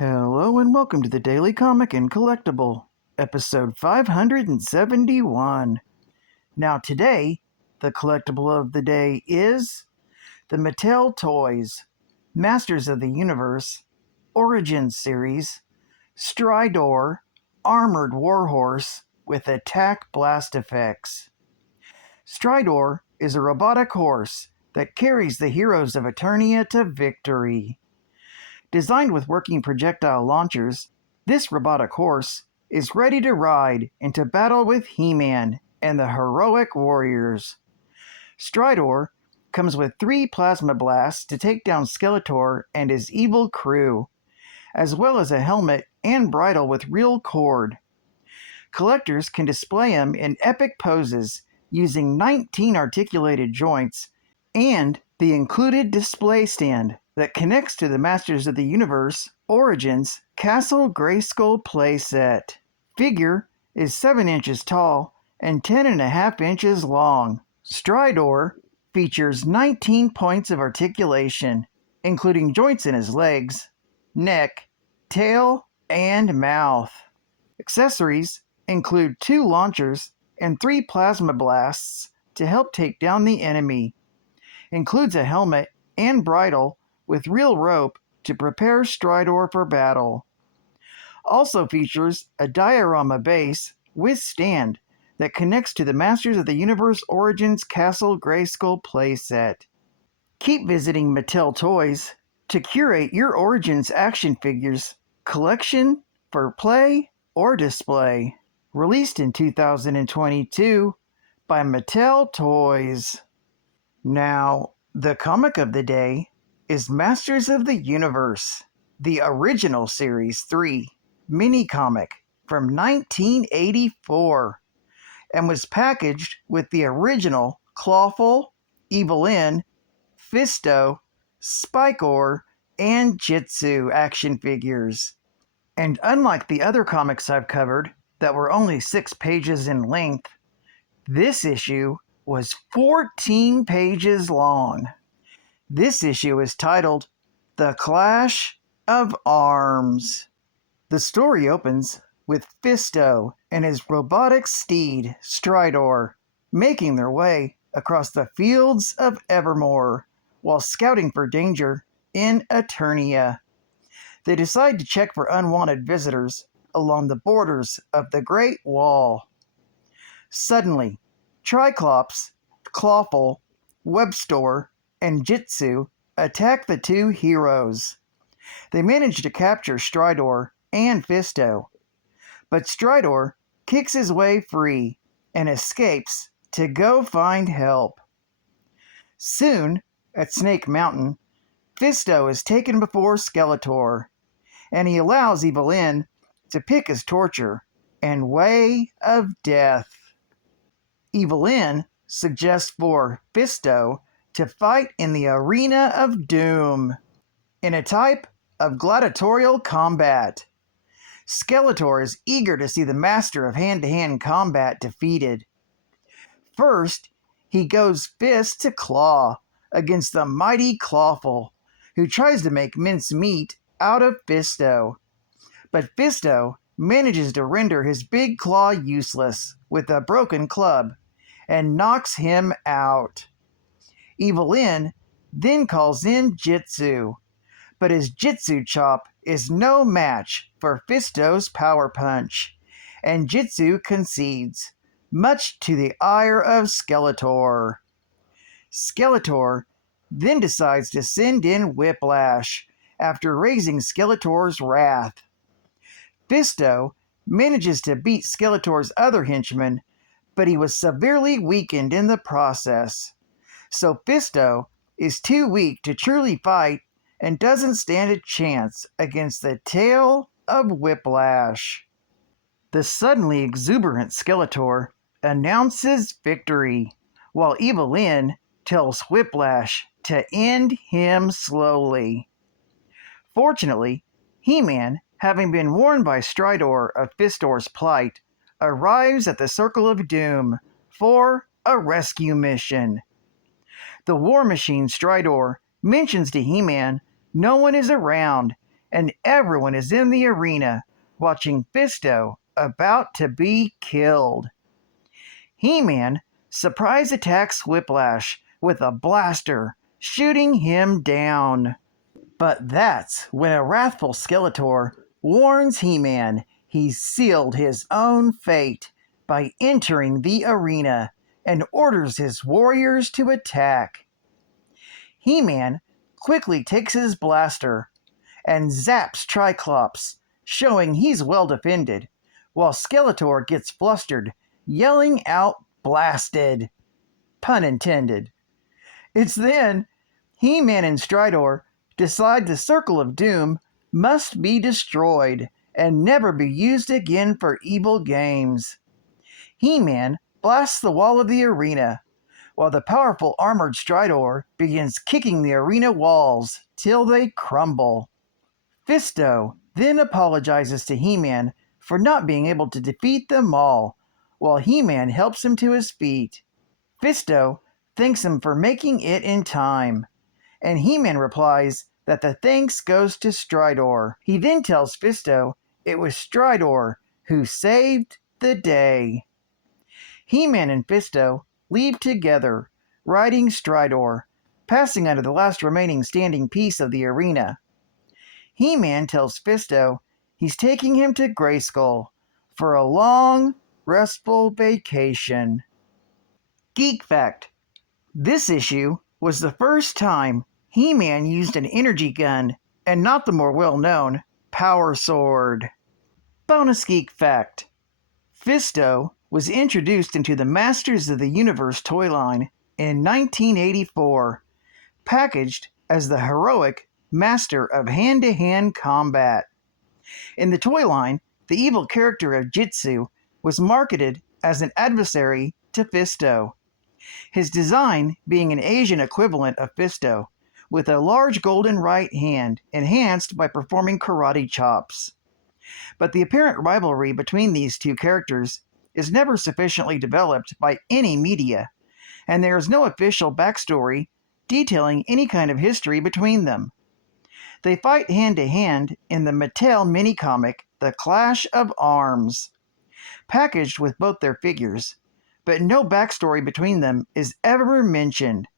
Hello and welcome to the Daily Comic and Collectible, episode 571. Now today, the collectible of the day is the Mattel Toys Masters of the Universe Origins Series Stridor Armored Warhorse with Attack Blast Effects. Stridor is a robotic horse that carries the heroes of Eternia to victory. Designed with working projectile launchers, this robotic horse is ready to ride into battle with He-Man and the heroic warriors. Stridor comes with 3 plasma blasts to take down Skeletor and his evil crew, as well as a helmet and bridle with real cord. Collectors can display him in epic poses using 19 articulated joints and the included display stand that connects to the Masters of the Universe Origins Castle Grayskull playset. Figure is 7 inches tall and 10.5 inches long. Stridor features 19 points of articulation, including joints in his legs, neck, tail, and mouth. Accessories include 2 launchers and 3 plasma blasts to help take down the enemy. Includes a helmet and bridle with real rope to prepare Stridor for battle. Also features a diorama base with stand that connects to the Masters of the Universe Origins Castle Grayskull playset. Keep visiting Mattel Toys to curate your Origins action figures collection for play or display. Released in 2022 by Mattel Toys. Now, the comic of the day is Masters of the Universe, the original Series 3 mini-comic from 1984, and was packaged with the original Clawful, Evelyn, Fisto, Spikor, and Jitsu action figures. And unlike the other comics I've covered that were only 6 pages in length, this issue was 14 pages long. This issue is titled The Clash of Arms. The story opens with Fisto and his robotic steed, Stridor, making their way across the fields of Evermore while scouting for danger in Eternia. They decide to check for unwanted visitors along the borders of the Great Wall. Suddenly, Triclops, Clawful, Webstor, and Jitsu attack the 2 heroes. They manage to capture Stridor and Fisto, but Stridor kicks his way free and escapes to go find help. Soon, at Snake Mountain, Fisto is taken before Skeletor, and he allows Evelyn to pick his torture and way of death. Evelyn suggests for Fisto to fight in the Arena of Doom, in a type of gladiatorial combat. Skeletor is eager to see the master of hand-to-hand combat defeated. First, he goes fist to claw against the mighty Clawful, who tries to make mincemeat out of Fisto. But Fisto manages to render his big claw useless with a broken club and knocks him out. Evelyn then calls in Jitsu, but his Jitsu chop is no match for Fisto's power punch, and Jitsu concedes, much to the ire of Skeletor. Skeletor then decides to send in Whiplash after raising Skeletor's wrath. Fisto manages to beat Skeletor's other henchman, but he was severely weakened in the process. So Fisto is too weak to truly fight and doesn't stand a chance against the tail of Whiplash. The suddenly exuberant Skeletor announces victory, while Evelyn tells Whiplash to end him slowly. Fortunately, He-Man, having been warned by Stridor of Fistor's plight, arrives at the Circle of Doom for a rescue mission. The War Machine Stridor mentions to He-Man no one is around and everyone is in the arena watching Fisto about to be killed. He-Man surprise attacks Whiplash with a blaster, shooting him down. But that's when a wrathful Skeletor warns He-Man he's sealed his own fate by entering the arena and orders his warriors to attack. He-Man quickly takes his blaster and zaps Triclops, showing he's well defended, while Skeletor gets flustered, yelling out "Blasted!" Pun intended. It's then He-Man and Stridor decide the Circle of Doom must be destroyed and never be used again for evil games. He-Man blasts the wall of the arena, while the powerful armored Stridor begins kicking the arena walls till they crumble. Fisto then apologizes to He-Man for not being able to defeat them all, while He-Man helps him to his feet. Fisto thanks him for making it in time, and He-Man replies that the thanks goes to Stridor. He then tells Fisto it was Stridor who saved the day. He-Man and Fisto leave together, riding Stridor, passing under the last remaining standing piece of the arena. He-Man tells Fisto he's taking him to Grayskull for a long, restful vacation. Geek fact: this issue was the first time He-Man used an energy gun and not the more well-known Power Sword. Bonus geek fact: Fisto was introduced into the Masters of the Universe toy line in 1984, packaged as the heroic master of hand-to-hand combat. In the toy line, the evil character of Jitsu was marketed as an adversary to Fisto, his design being an Asian equivalent of Fisto, with a large golden right hand enhanced by performing karate chops. But the apparent rivalry between these two characters is never sufficiently developed by any media, and there is no official backstory detailing any kind of history between them. They fight hand-to-hand in the Mattel mini-comic The Clash of Arms, packaged with both their figures, but no backstory between them is ever mentioned.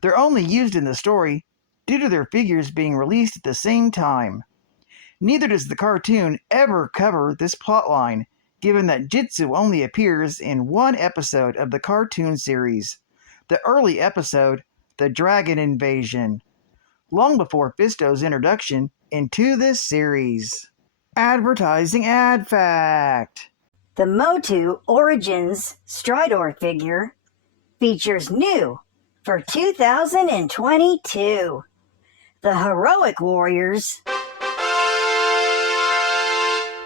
They're only used in the story due to their figures being released at the same time. Neither does the cartoon ever cover this plotline, given that Jitsu only appears in one episode of the cartoon series, the early episode, The Dragon Invasion, long before Fisto's introduction into this series. Advertising ad fact: the Motu Origins Stridor figure features new for 2022. The Heroic Warriors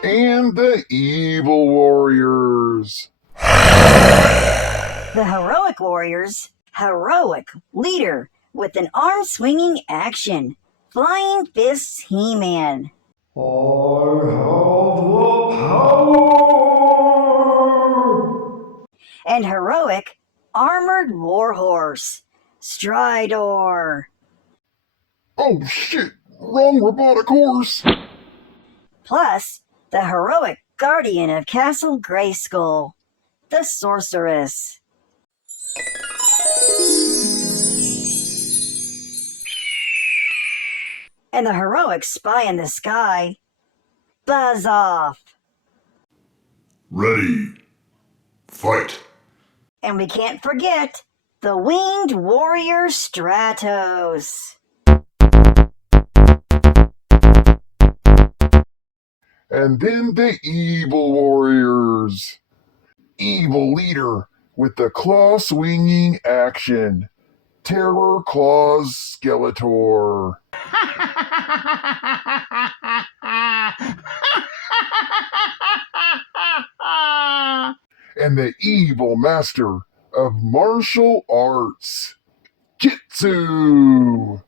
and the Evil Warriors. The Heroic Warriors, heroic leader with an arm-swinging action, Flying Fists He-Man. I have the power! And heroic armored warhorse, Stridor. Oh shit, wrong robotic horse! Plus, the heroic guardian of Castle Grayskull, the Sorceress. And the heroic spy in the sky, Buzz Off. Ready. Fight. And we can't forget the winged warrior Stratos. And then the Evil Warriors. Evil leader with the claw-swinging action, Terror Claws Skeletor. And the evil master of martial arts, Jitsu.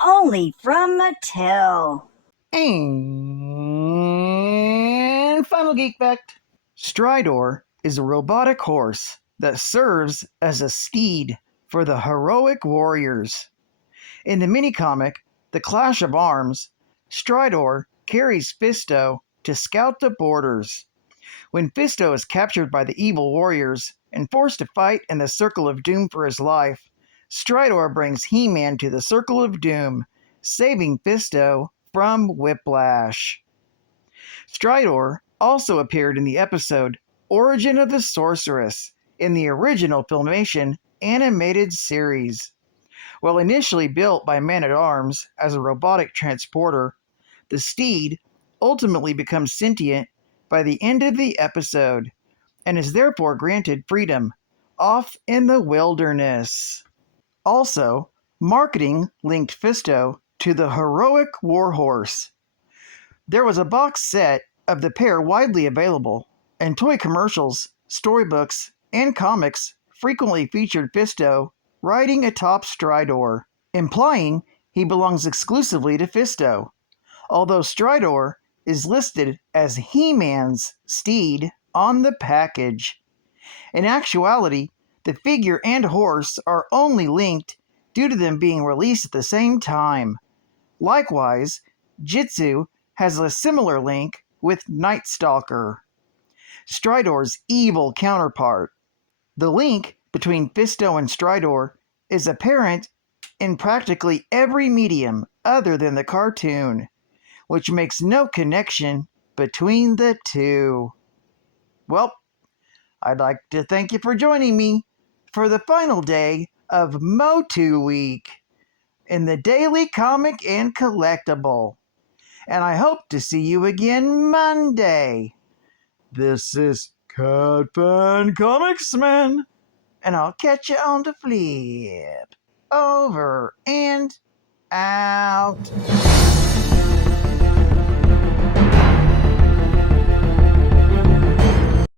Only from Mattel. And final geek fact: Stridor is a robotic horse that serves as a steed for the heroic warriors. In the mini-comic, the clash of arms, Stridor carries Fisto to scout the borders. When Fisto is captured by the evil warriors and forced to fight in the Circle of Doom for his life, Stridor brings He-Man to the Circle of Doom, saving Fisto from Whiplash. Stridor also appeared in the episode Origin of the Sorceress in the original Filmation animated series. While initially built by Man-at-Arms as a robotic transporter, the steed ultimately becomes sentient by the end of the episode and is therefore granted freedom off in the wilderness. Also, marketing linked Fisto to the heroic warhorse. There was a box set of the pair widely available, and toy commercials, storybooks, and comics frequently featured Fisto riding atop Stridor, implying he belongs exclusively to Fisto, although Stridor is listed as He-Man's steed on the package. In actuality, the figure and horse are only linked due to them being released at the same time. Likewise, Jitsu has a similar link with Night Stalker, Stridor's evil counterpart. The link between Fisto and Stridor is apparent in practically every medium other than the cartoon, which makes no connection between the two. Well, I'd like to thank you for joining me for the final day of Motu Week in the Daily Comic and Collectible. And I hope to see you again Monday. This is Cat Fan Comics Man, and I'll catch you on the flip. Over and out.